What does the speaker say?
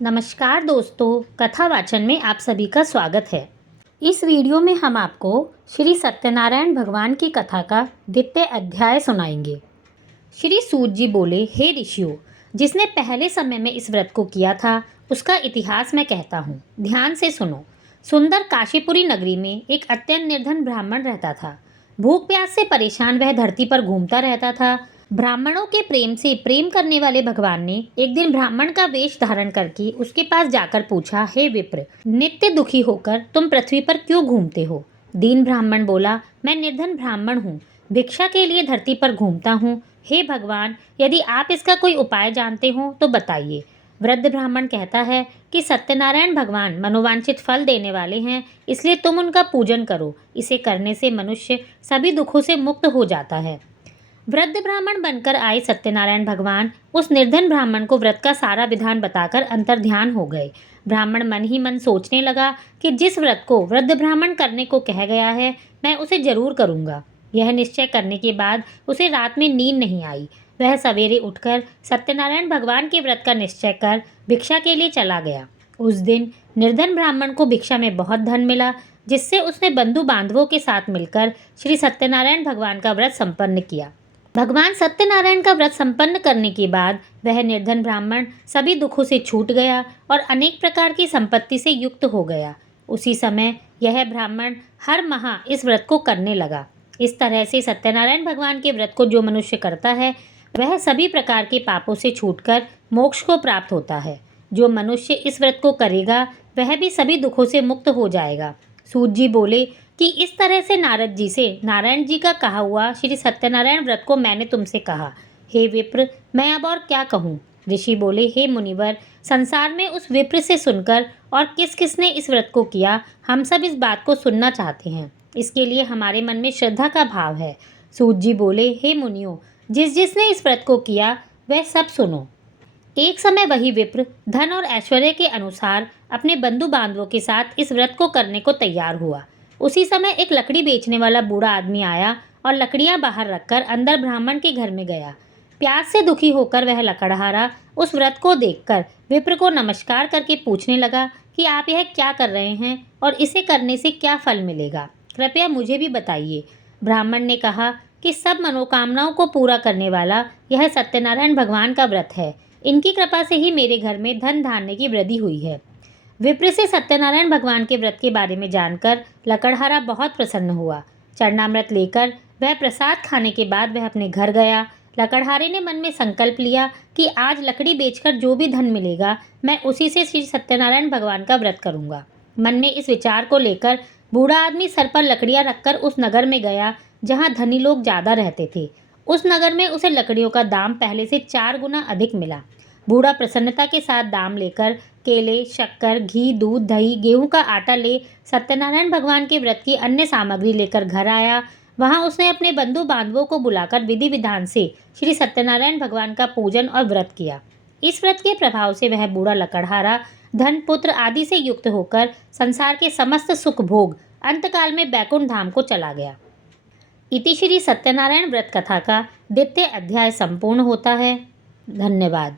नमस्कार दोस्तों, कथा वाचन में आप सभी का स्वागत है। इस वीडियो में हम आपको श्री सत्यनारायण भगवान की कथा का द्वितीय अध्याय सुनाएंगे। श्री सूत जी बोले, हे ऋषियों, जिसने पहले समय में इस व्रत को किया था उसका इतिहास मैं कहता हूँ, ध्यान से सुनो। सुंदर काशीपुरी नगरी में एक अत्यंत निर्धन ब्राह्मण रहता था। भूख प्यास से परेशान वह धरती पर घूमता रहता था। ब्राह्मणों के प्रेम से प्रेम करने वाले भगवान ने एक दिन ब्राह्मण का वेश धारण करके उसके पास जाकर पूछा, हे विप्र, नित्य दुखी होकर तुम पृथ्वी पर क्यों घूमते हो? दीन ब्राह्मण बोला, मैं निर्धन ब्राह्मण हूँ, भिक्षा के लिए धरती पर घूमता हूँ। हे भगवान, यदि आप इसका कोई उपाय जानते हो तो बताइए। वृद्ध ब्राह्मण कहता है कि सत्यनारायण भगवान मनोवांछित फल देने वाले हैं, इसलिए तुम उनका पूजन करो। इसे करने से मनुष्य सभी दुखों से मुक्त हो जाता है। वृद्ध ब्राह्मण बनकर आए सत्यनारायण भगवान उस निर्धन ब्राह्मण को व्रत का सारा विधान बताकर अंतर्ध्यान हो गए। ब्राह्मण मन ही मन सोचने लगा कि जिस व्रत को वृद्ध ब्राह्मण करने को कह गया है, मैं उसे जरूर करूँगा। यह निश्चय करने के बाद उसे रात में नींद नहीं आई। वह सवेरे उठकर सत्यनारायण भगवान के व्रत का निश्चय कर भिक्षा के लिए चला गया। उस दिन निर्धन ब्राह्मण को भिक्षा में बहुत धन मिला, जिससे उसने बंधु बांधवों के साथ मिलकर श्री सत्यनारायण भगवान का व्रत संपन्न किया। भगवान सत्यनारायण का व्रत संपन्न करने के बाद वह निर्धन ब्राह्मण सभी दुखों से छूट गया और अनेक प्रकार की संपत्ति से युक्त हो गया। उसी समय यह ब्राह्मण हर माह इस व्रत को करने लगा। इस तरह से सत्यनारायण भगवान के व्रत को जो मनुष्य करता है वह सभी प्रकार के पापों से छूटकर मोक्ष को प्राप्त होता है। जो मनुष्य इस व्रत को करेगा वह भी सभी दुखों से मुक्त हो जाएगा। सूत जी बोले कि इस तरह से नारद जी से नारायण जी का कहा हुआ श्री सत्यनारायण व्रत को मैंने तुमसे कहा। हे विप्र, मैं अब और क्या कहूँ? ऋषि बोले, हे मुनिवर, संसार में उस विप्र से सुनकर और किस किसने इस व्रत को किया, हम सब इस बात को सुनना चाहते हैं। इसके लिए हमारे मन में श्रद्धा का भाव है। सूत जी बोले, हे मुनियों, जिसने इस व्रत को किया वह सब सुनो। एक समय वही विप्र धन और ऐश्वर्य के अनुसार अपने बंधु बांधवों के साथ इस व्रत को करने को तैयार हुआ। उसी समय एक लकड़ी बेचने वाला बूढ़ा आदमी आया और लकड़ियां बाहर रखकर अंदर ब्राह्मण के घर में गया। प्यास से दुखी होकर वह लकड़हारा उस व्रत को देखकर विप्र को नमस्कार करके पूछने लगा कि आप यह क्या कर रहे हैं और इसे करने से क्या फल मिलेगा, कृपया मुझे भी बताइए। ब्राह्मण ने कहा कि सब मनोकामनाओं को पूरा करने वाला यह सत्यनारायण भगवान का व्रत है। इनकी कृपा से ही मेरे घर में धन धान्य की वृद्धि हुई है। विप्र से सत्यनारायण भगवान के व्रत के बारे में जानकर लकड़हारा बहुत प्रसन्न हुआ। चरणामृत लेकर वह प्रसाद खाने के बाद वह अपने घर गया। लकड़हारे ने मन में संकल्प लिया कि आज लकड़ी बेचकर जो भी धन मिलेगा मैं उसी से श्री सत्यनारायण भगवान का व्रत करूंगा। मन में इस विचार को लेकर बूढ़ा आदमी सर पर लकड़ियां रखकर उस नगर में गया जहाँ धनी लोग ज़्यादा रहते थे। उस नगर में उसे लकड़ियों का दाम पहले से 4 गुना अधिक मिला। बूढ़ा प्रसन्नता के साथ दाम लेकर केले, शक्कर, घी, दूध, दही, गेहूं का आटा ले सत्यनारायण भगवान के व्रत की अन्य सामग्री लेकर घर आया। वहां उसने अपने बंधु बांधवों को बुलाकर विधि विधान से श्री सत्यनारायण भगवान का पूजन और व्रत किया। इस व्रत के प्रभाव से वह बूढ़ा लकड़हारा धन, पुत्र आदि से युक्त होकर संसार के समस्त सुख भोग अंतकाल में बैकुंठ धाम को चला गया। इति श्री सत्यनारायण व्रत कथा का द्वितीय अध्याय संपूर्ण होता है। धन्यवाद।